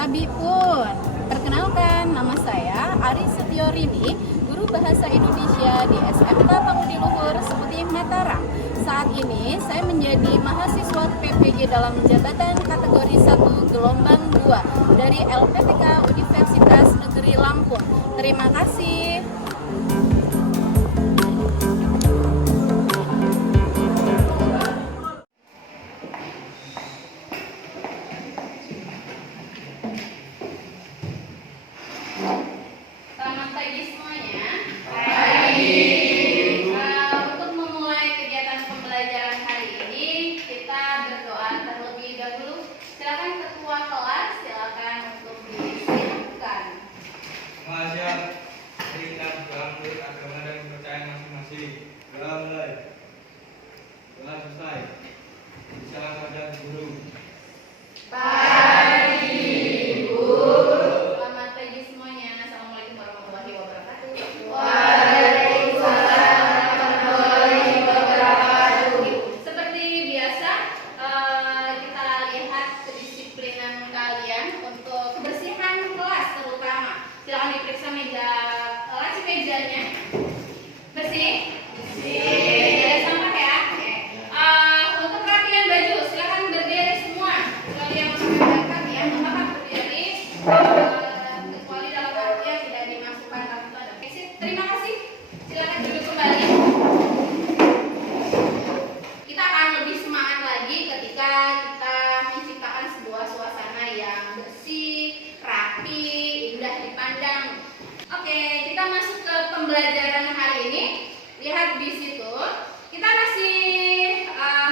Tabi pun. Perkenalkan, nama saya Ari Setiorini, guru Bahasa Indonesia di SMK Pangudi Luhur Seputih Mataram. Saat ini saya menjadi mahasiswa PPG dalam jabatan kategori 1 gelombang 2 dari LPTK Universitas Negeri Lampung. Terima kasih. Selamat pagi semuanya. Untuk memulai kegiatan pembelajaran hari ini, kita berdoa terlebih dahulu. Silakan ketua kelas, silakan untuk disiapkan. Mengajar perintah dalam menurut agama dan kepercayaan masing-masing. Doa mulai. Doa selesai. Silakan kepada guru. Selamat pagi semuanya. Assalamualaikum warahmatullahi wabarakatuh. Seperti biasa, kita lihat kedisiplinan kalian untuk kebersihan kelas terutama. Silakan diperiksa laci mejanya. Bersih? Ada sampah ya? Oke. Untuk rapian baju, silakan berdiri semua. Kecuali yang memakai bakat ya, maka berdiri. Kecuali dalam artian tidak dimasukkan kartu ada exit. Terima kasih. Silakan duduk kembali. Kita akan lebih semangat lagi ketika kita menciptakan sebuah suasana yang bersih, rapi, indah dipandang. Oke, kita masuk ke pembelajaran hari ini. Lihat di situ, kita masih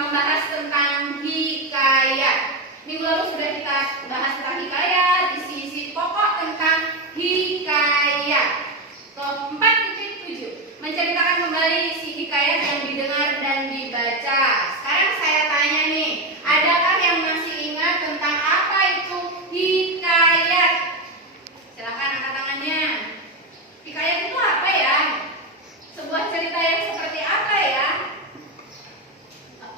membahas tentang hikayat. Minggu lalu sudah kita bahas tentang hikayat, isi-isi pokok tentang hikayat. Kelompok 4.7, menceritakan kembali isi hikayat yang didengar dan dibaca. Sekarang saya tanya nih, adakah yang masih ingat tentang apa itu hikayat? Silakan angkat tangannya. Hikayat itu apa ya? Sebuah cerita yang seperti apa ya?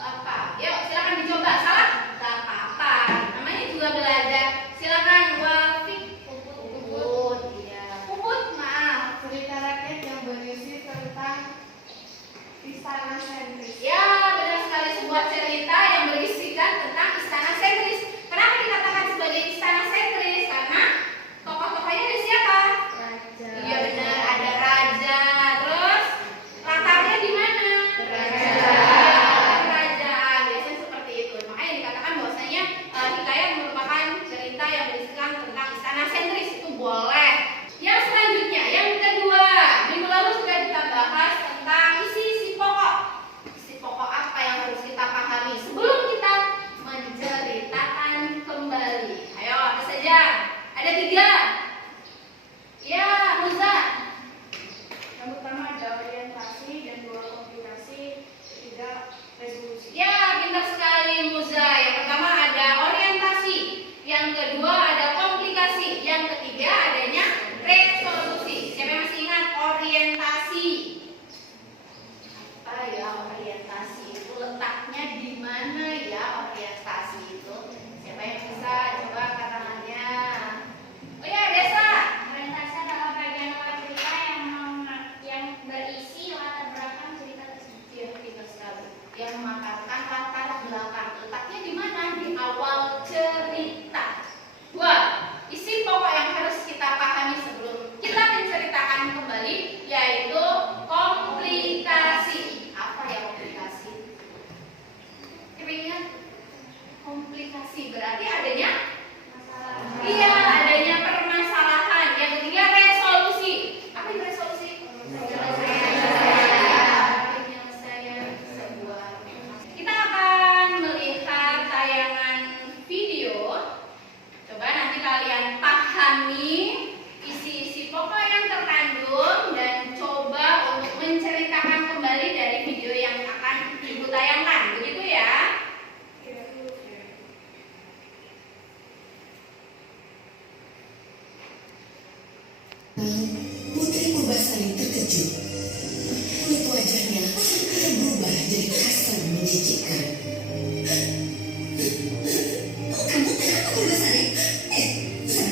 Apa? Yuk, silakan dicoba. Salah? Tak apa-apa. Namanya juga belajar. Silakan Wafik. Puput. Iya. Puput, maaf. Cerita rakyat yang berisi tentang istana sentris. Ya, benar sekali, sebuah cerita yang berisikan tentang istana sentris. Kenapa dikatakan sebagai istana sentris? Karena tokoh-tokohnya ada siapa? Raja. Iya benar, ada raja. Terus latarnya di mana? Kerajaan. Biasanya seperti itu. Makanya dikatakan bahwasanya hikayat merupakan cerita yang berisikan tentang istana sentris. Itu boleh. Yang selanjutnya, yang kedua, minggu lalu sudah kita bahas tentang isi-isi pokok. Isi pokok apa yang harus kita pahami sebelum kita menceritakan kembali. Ayo, apa saja? Ada 3. Ya, Muza. Yang pertama ada orientasi dan 2 kombinasi, 3 resolusi. Ya, pintar sekali Muza. Yang pertama ada orientasi, yang kedua ada komplikasi, yang ketiga adanya resolusi. Siapa yang masih ingat orientasi? Apa ya orientasi itu? Letaknya di mana ya orientasi itu? Siapa yang bisa coba angkat tangannya? Oh ya, Desa. Orientasi adalah bagian awal cerita yang berisi latar belakang cerita tersebut. Iya, pintar sekali. Yang memaparkan latar belakang. Letaknya di mana? Di awal cerita. 2. Isi pokok yang harus kita pahami sebelum kita menceritakan kembali, yaitu komplikasi. Apa ya komplikasi? Kepingan? Komplikasi berarti adanya? Iya, adanya permasalahan. Yang ketiga resolusi. Apa itu resolusi? Penyelesaian sebuah. Kita akan melihat tayangan video. Coba nanti kalian pahami isi-isi pokok yang terkandung dan coba untuk menceritakan kembali dari video yang akan ibu tayangkan. Begitu ya? Putri Purbasari terkejut. Kulit wajahnya seakan berubah jadi kasar menjijikkan. Kamu kenapa Purbasari? Saya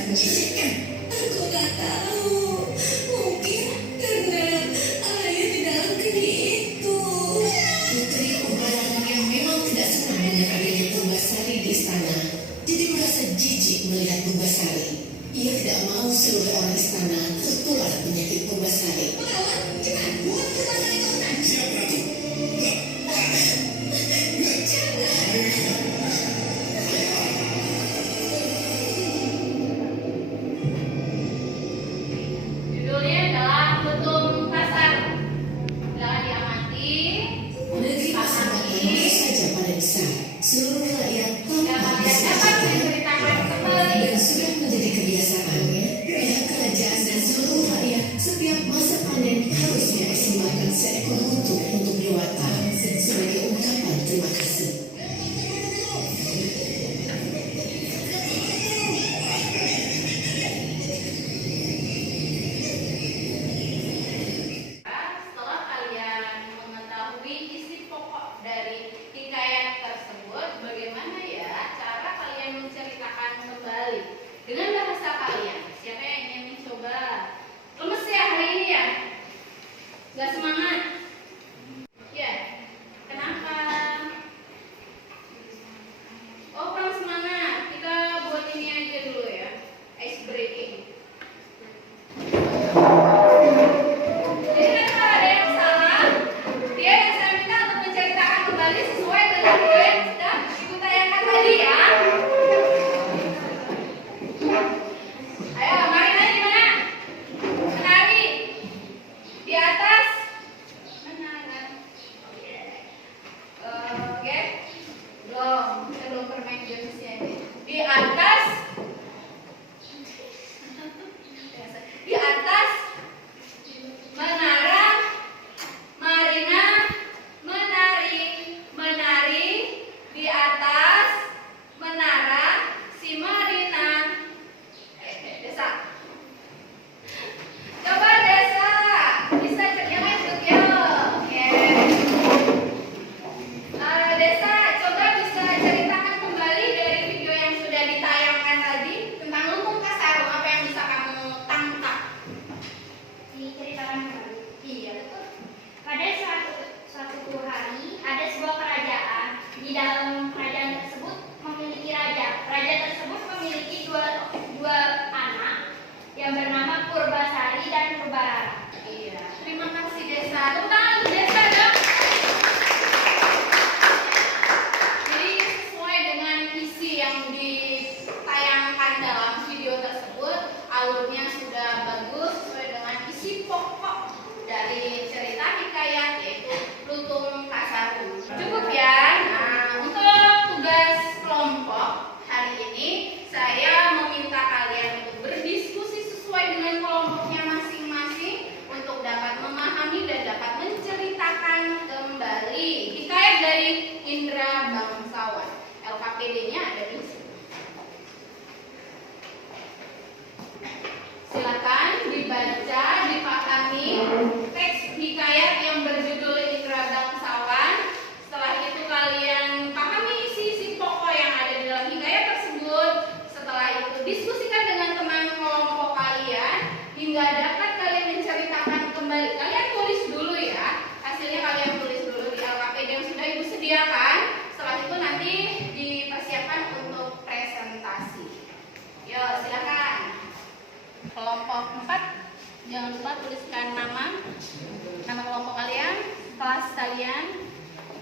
kelas kalian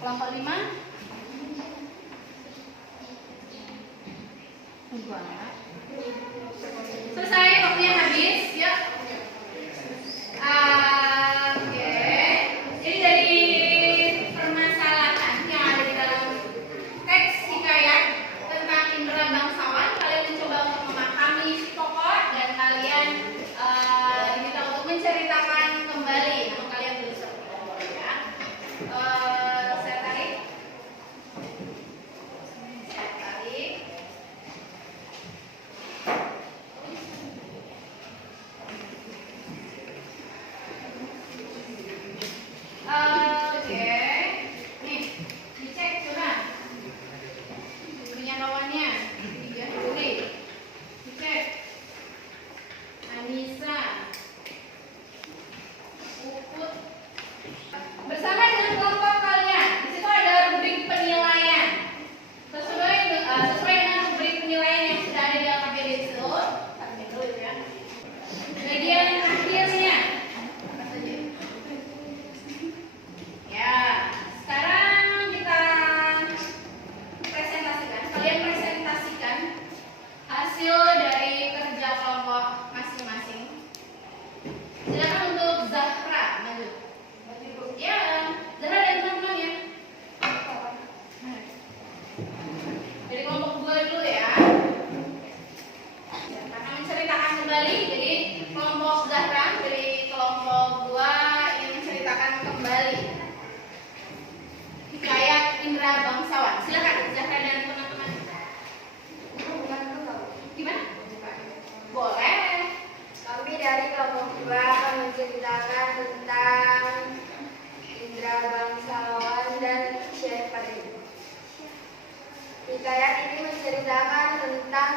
kelompok 5. Selesai, waktunya habis. Yuk. Oke. Jadi dari permasalahan yang ada di dalam teks hikayat tentang indera bangsawan, kalian mencoba untuk memahami isi pokok dan kalian diminta untuk menceritakan kembali. Namun kalian tulis seperti itu ya. Saya tarik. Oke, nih dicek curang, punya lawannya, ya Juli, dicek, Anissa, Puput, bersama dengan kelompok kalian. Di situ ada rubrik penilaian, sesuai dengan rubrik penilaian yang sudah ada di LKPD itu. Tarik dulu ya. Bagian akhirnya. Ya, sekarang kita presentasikan. Kalian presentasikan hasil dari kerja kelompok masing-masing. Silakan untuk Zahra maju. Ya, Zahra dan teman-teman ya. Dari kelompok 2 dulu ya. Karena menceritakan kembali, jadi kelompok Zahra dari kelompok 2 ingin menceritakan kembali hikayat indera bangsawan. Silakan Zahra dan teman-teman. Gimana? Boleh. Kami dari kelompok 2 akan menceritakan tentang indera bangsawan dan Shepherd. Hikayat ini menceritakan tentang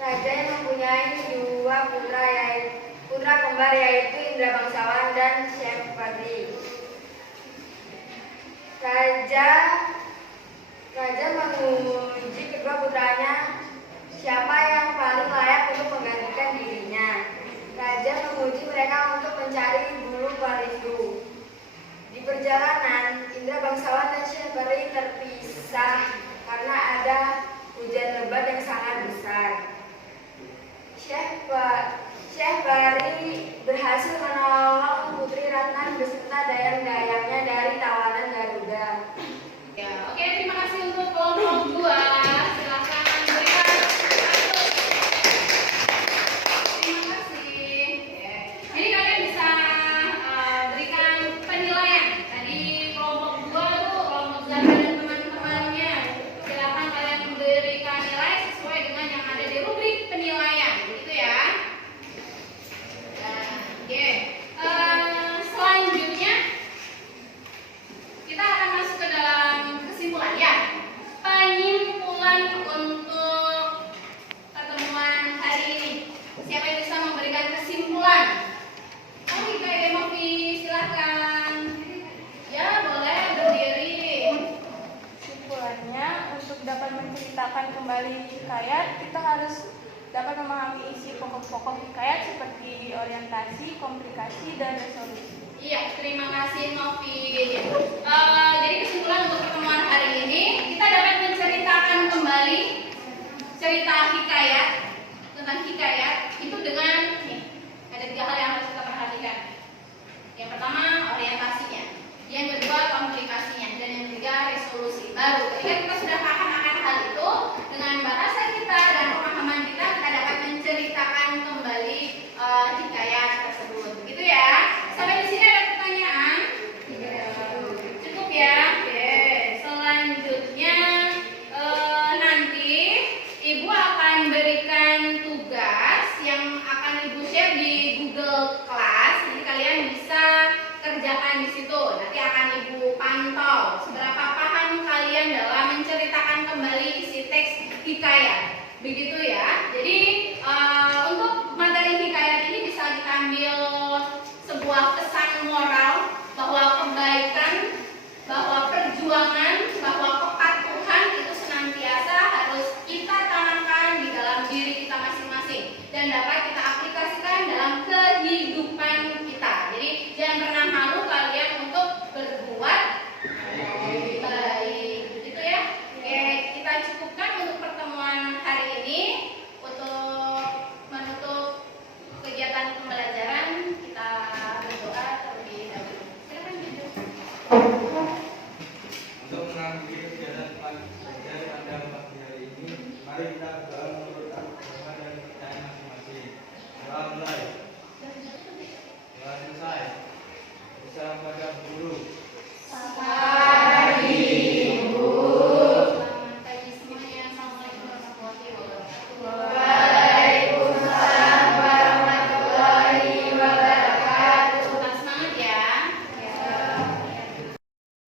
raja yang mempunyai 2 putra, yaitu putra kembar, yaitu indera bangsawan dan Shepherd. Raja menguji kedua putranya siapa yang paling layak untuk menggantikan dirinya. Raja menguji mereka untuk mencari bulu perindu. Di perjalanan, indera bangsawan dan Shepherd terpisah karena ada hujan lebat yang sangat besar. Shepherd berhasil menolong Putri Ratna beserta dayang-dayangnya dari tawanan Garuda. Ya, oke, terima kasih untuk kelompok 2. Silakan berikan aplaus. Terima kasih. Oke. Jadi kalian bisa berikan penilaian. Tadi kelompok 2 tuh kelompok Zahra dan teman-temannya. Silakan kalian memberikan nilai sesuai dengan yang ada di rubrik penilaian, begitu ya. Nah, oke. Selanjutnya kita akan masuk ke dalam kesimpulan ya. Penyimpulan untuk pertemuan hari ini. Siapa yang bisa memberikan kesimpulan? Mari Kak Demovi, silakan. Ya, boleh berdiri. Kesimpulannya, untuk dapat menceritakan kembali hikayat, kita harus dapat memahami isi pokok-pokok hikayat seperti orientasi, komplikasi, dan resolusi. Iya, terima kasih Novi. Jadi kesimpulan untuk pertemuan hari ini, kita dapat menceritakan kembali cerita hikayat tentang hikayat itu dengan ada 3 hal yang harus kita perhatikan. Yang pertama orientasinya, yang kedua komplikasinya, dan yang ketiga resolusi. Baru ketika kita sudah paham akan hal itu, dengan bahasa kita dan pemahaman kita dapat menceritakan kembali hikayat tersebut. Begitu ya. Sampai di sini ada pertanyaan? Cukup ya. Oke. Selanjutnya nanti Ibu akan berikan tugas yang akan Ibu share di Google Class. Jadi kalian bisa kerjakan di situ. Nanti akan Ibu pantau seberapa paham kalian dalam menceritakan kembali isi teks hikayat. Begitu ya. Jadi untuk materi hikayat ini bisa kita ambil sebuah pesan moral bahwa kebaikan, bahwa perjuangan, bahwa kepatuhan itu senantiasa harus kita tanamkan di dalam diri kita masing-masing dan dapat kita aplikasikan dalam kehidupan kita. Jadi jangan pernah malu kalian untuk berbuat Oke,